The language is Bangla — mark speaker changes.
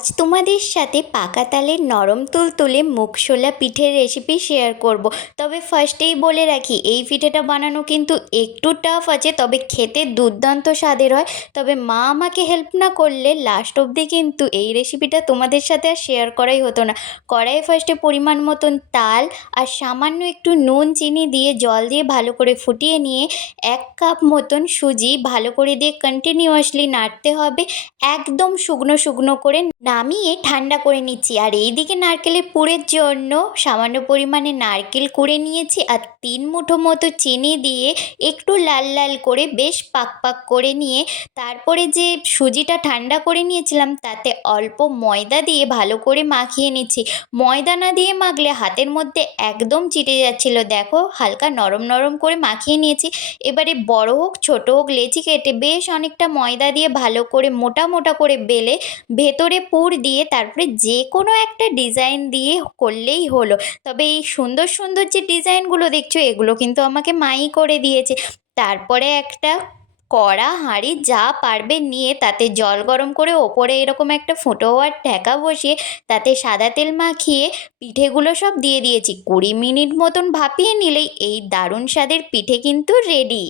Speaker 1: আজ তোমাদের সাথে পাকা তালের নরম তুলতুলে মুগশোলা পিঠের রেসিপি শেয়ার করব। তবে ফার্স্টেই বলে রাখি, এই পিঠেটা বানানো কিন্তু একটু টাফ আছে, তবে খেতে দুর্দান্ত স্বাদের হয়। তবে মা আমাকে হেল্প না করলে লাস্ট অবধি কিন্তু এই রেসিপিটা তোমাদের সাথে আর শেয়ার করাই হতো না। কড়াইয়ে ফার্স্টে পরিমাণ মতন তাল আর সামান্য একটু নুন, চিনি দিয়ে জল দিয়ে ভালো করে ফুটিয়ে নিয়ে এক কাপ মতন সুজি ভালো করে দিয়ে কন্টিনিউয়াসলি নাড়তে হবে। একদম শুকনো শুকনো করে নামিয়ে ঠান্ডা করে নিচ্ছি। আর এইদিকে নারকেলের পুরের জন্য সামান্য পরিমাণে নারকেল কুড়ে নিয়েছি আর তিন মুঠো মতো চিনি দিয়ে একটু লাল লাল করে বেশ পাক পাক করে নিয়ে তারপরে যে সুজিটা ঠান্ডা করে নিয়েছিলাম তাতে অল্প ময়দা দিয়ে ভালো করে মাখিয়ে নিচ্ছি। ময়দা না দিয়ে মাখলে হাতের মধ্যে একদম চিটে যাচ্ছিল। দেখো হালকা নরম নরম করে মাখিয়ে নিয়েছি। এবারে বড় হোক, ছোট হোক, লেচি কেটে বেশ অনেকটা ময়দা দিয়ে ভালো করে মোটা মোটা করে বেলে ভেতরে পুর দিয়ে তারপরে যে কোনো একটা ডিজাইন দিয়ে করলেই হলো। তবে এই সুন্দর সুন্দর যে ডিজাইনগুলো দেখছ, এগুলো কিন্তু আমাকে মাই করে দিয়েছে। তারপরে একটা কড়া হাঁড়ি যা পারবে নিয়ে তাতে জল গরম করে ওপরে এরকম একটা ফুটো হওয়ার ঢাকা বসিয়ে তাতে সাদা তেল মাখিয়ে পিঠেগুলো সব দিয়ে দিয়েছি। কুড়ি মিনিট মতন ভাপিয়ে নিলেই এই দারুণ স্বাদের পিঠে কিন্তু রেডি